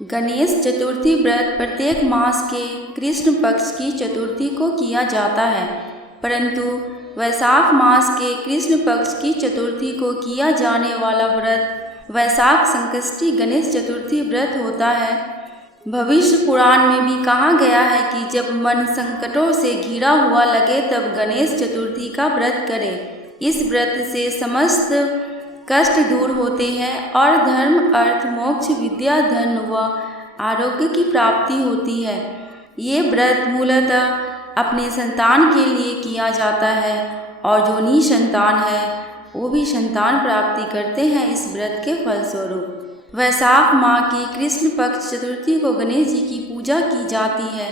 गणेश चतुर्थी व्रत प्रत्येक मास के कृष्ण पक्ष की चतुर्थी को किया जाता है, परंतु वैशाख मास के कृष्ण पक्ष की चतुर्थी को किया जाने वाला व्रत वैशाख संकष्टी गणेश चतुर्थी व्रत होता है। भविष्य पुराण में भी कहा गया है कि जब मन संकटों से घिरा हुआ लगे तब गणेश चतुर्थी का व्रत करें। इस व्रत से समस्त कष्ट दूर होते हैं और धर्म, अर्थ, मोक्ष, विद्या, धन व आरोग्य की प्राप्ति होती है। ये व्रत मूलतः अपने संतान के लिए किया जाता है और जो निसंतान है वो भी संतान प्राप्ति करते हैं इस व्रत के फलस्वरूप। वैशाख माह की कृष्ण पक्ष चतुर्थी को गणेश जी की पूजा की जाती है।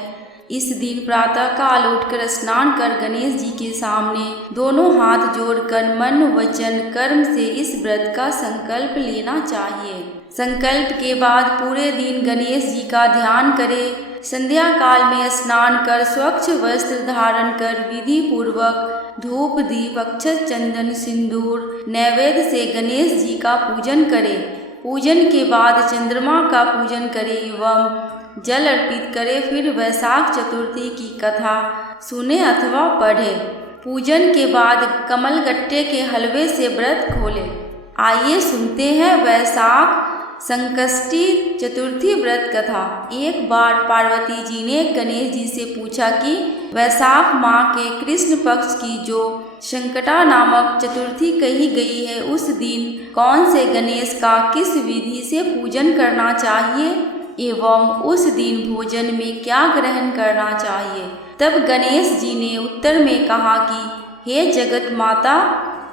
इस दिन प्रातः काल उठकर स्नान कर गणेश जी के सामने दोनों हाथ जोड़कर मन, वचन, कर्म से इस व्रत का संकल्प लेना चाहिए। संकल्प के बाद पूरे दिन गणेश जी का ध्यान करें। संध्या काल में स्नान कर स्वच्छ वस्त्र धारण कर विधि पूर्वक धूप, दीप, अक्षत, चंदन, सिंदूर, नैवेद्य से गणेश जी का पूजन करें। पूजन के बाद चंद्रमा का पूजन करें एवं जल अर्पित करें। फिर वैशाख चतुर्थी की कथा सुने अथवा पढ़े। पूजन के बाद कमलगट्टे के हलवे से व्रत खोलें। आइए सुनते हैं वैशाख संकष्टी चतुर्थी व्रत कथा। एक बार पार्वती जी ने गणेश जी से पूछा कि वैशाख माह के कृष्ण पक्ष की जो संकटा नामक चतुर्थी कही गई है उस दिन कौन से गणेश का किस विधि से पूजन करना चाहिए एवं उस दिन भोजन में क्या ग्रहण करना चाहिए। तब गणेश जी ने उत्तर में कहा कि हे जगत माता,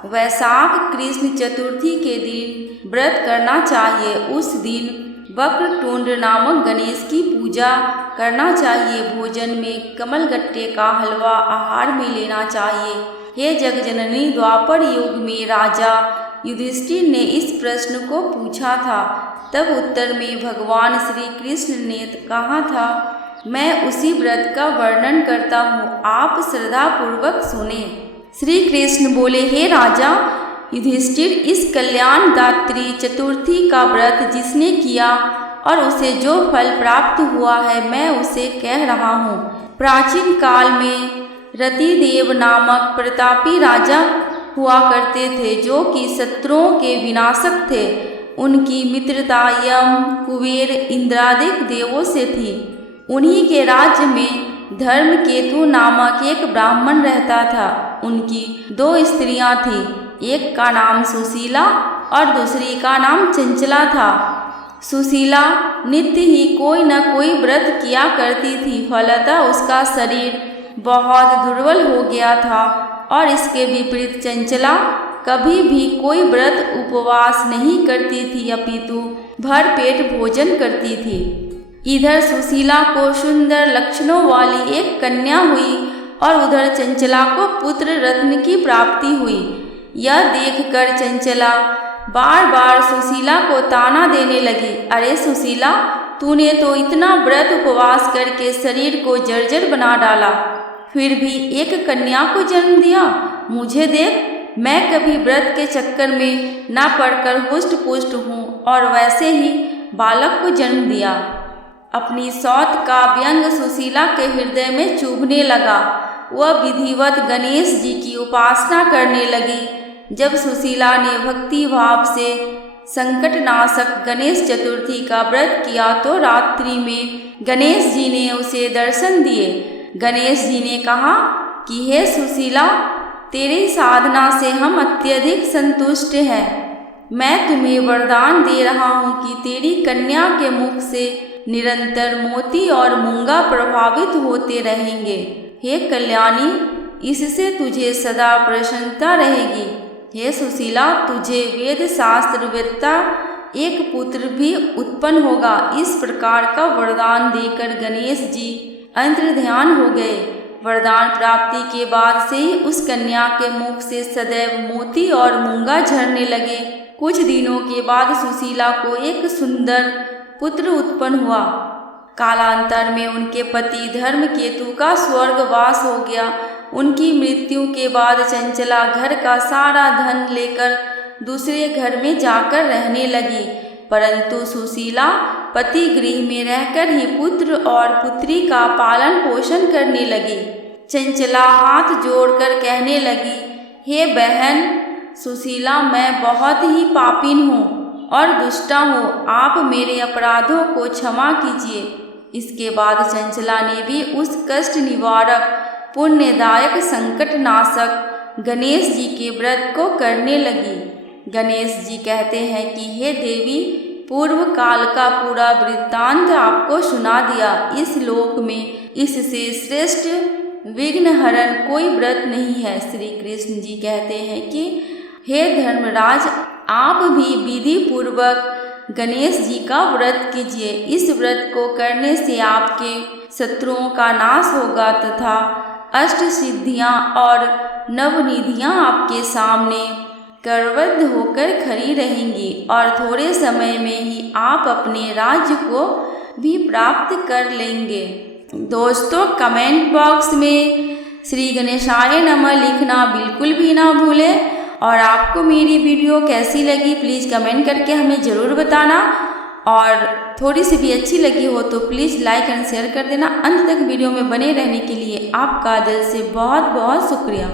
वैशाख कृष्ण चतुर्थी के दिन व्रत करना चाहिए। उस दिन वक्रतुंड नामक गणेश की पूजा करना चाहिए। भोजन में कमलगट्टे का हलवा आहार में लेना चाहिए। हे जगजननी, द्वापर युग में राजा युधिष्ठिर ने इस प्रश्न को पूछा था। तब उत्तर में भगवान श्री कृष्ण ने कहा था, मैं उसी व्रत का वर्णन करता हूँ, आप श्रद्धा पूर्वक सुने। श्री कृष्ण बोले, हे राजा युधिष्ठिर, इस कल्याणदात्री चतुर्थी का व्रत जिसने किया और उसे जो फल प्राप्त हुआ है मैं उसे कह रहा हूँ। प्राचीन काल में रतिदेव नामक प्रतापी राजा हुआ करते थे जो कि शत्रुओं के विनाशक थे। उनकी मित्रता यम, कुबेर, इंद्रादिक देवों से थी। उन्हीं के राज्य में धर्मकेतु नामक एक ब्राह्मण रहता था। उनकी दो स्त्रियां थीं, एक का नाम सुशीला और दूसरी का नाम चंचला था। सुशीला नित्य ही कोई न कोई व्रत किया करती थी, फलतः उसका शरीर बहुत दुर्बल हो गया था और इसके विपरीत चंचला कभी भी कोई व्रत उपवास नहीं करती थी, अपितु भर पेट भोजन करती थी। इधर सुशीला को सुंदर लक्षणों वाली एक कन्या हुई और उधर चंचला को पुत्र रत्न की प्राप्ति हुई। यह देखकर चंचला बार बार सुशीला को ताना देने लगी, अरे सुशीला, तूने तो इतना व्रत उपवास करके शरीर को जर्जर बना डाला, फिर भी एक कन्या को जन्म दिया। मुझे देख, मैं कभी व्रत के चक्कर में न पड़कर हुष्ट पुष्ट हूँ और वैसे ही बालक को जन्म दिया। अपनी सौत का व्यंग सुशीला के हृदय में चुभने लगा। वह विधिवत गणेश जी की उपासना करने लगी। जब सुशीला ने भक्ति भाव से संकटनाशक गणेश चतुर्थी का व्रत किया तो रात्रि में गणेश जी ने उसे दर्शन दिए। गणेश जी ने कहा कि हे सुशीला, तेरी साधना से हम अत्यधिक संतुष्ट हैं। मैं तुम्हें वरदान दे रहा हूँ कि तेरी कन्या के मुख से निरंतर मोती और मूंगा प्रभावित होते रहेंगे। हे कल्याणी, इससे तुझे सदा प्रसन्नता रहेगी। हे सुशीला, तुझे वेद शास्त्र वेत्ता एक पुत्र भी उत्पन्न होगा। इस प्रकार का वरदान देकर गणेश जी अंतर्ध्यान हो गए। वरदान प्राप्ति के बाद से ही उस कन्या के मुख से सदैव मोती और मूंगा झरने लगे। कुछ दिनों के बाद सुशीला को एक सुंदर पुत्र उत्पन्न हुआ। कालांतर में उनके पति धर्मकेतु का स्वर्गवास हो गया। उनकी मृत्यु के बाद चंचला घर का सारा धन लेकर दूसरे घर में जाकर रहने लगी। परंतु सुशीला पति गृह में रहकर ही पुत्र और पुत्री का पालन पोषण करने लगी। चंचला हाथ जोड़कर कहने लगी, हे बहन सुशीला, मैं बहुत ही पापीन हूँ और दुष्टा हूँ, आप मेरे अपराधों को क्षमा कीजिए। इसके बाद चंचला ने भी उस कष्ट निवारक, पुण्यदायक, संकट नाशक गणेश जी के व्रत को करने लगी। गणेश जी कहते हैं कि हे देवी, पूर्व काल का पूरा वृत्तांत आपको सुना दिया। इस लोक में इससे श्रेष्ठ विघ्नहरण कोई व्रत नहीं है। श्री कृष्ण जी कहते हैं कि हे धर्मराज, आप भी विधि पूर्वक गणेश जी का व्रत कीजिए। इस व्रत को करने से आपके शत्रुओं का नाश होगा तथा अष्ट सिद्धियाँ और नवनिधियाँ आपके सामने करबद्ध होकर खड़ी रहेंगी और थोड़े समय में ही आप अपने राज्य को भी प्राप्त कर लेंगे। दोस्तों, कमेंट बॉक्स में श्री गणेशाय नमः लिखना बिल्कुल भी ना भूलें। और आपको मेरी वीडियो कैसी लगी प्लीज़ कमेंट करके हमें ज़रूर बताना, और थोड़ी सी भी अच्छी लगी हो तो प्लीज़ लाइक एंड शेयर कर देना। अंत तक वीडियो में बने रहने के लिए आपका दिल से बहुत बहुत शुक्रिया।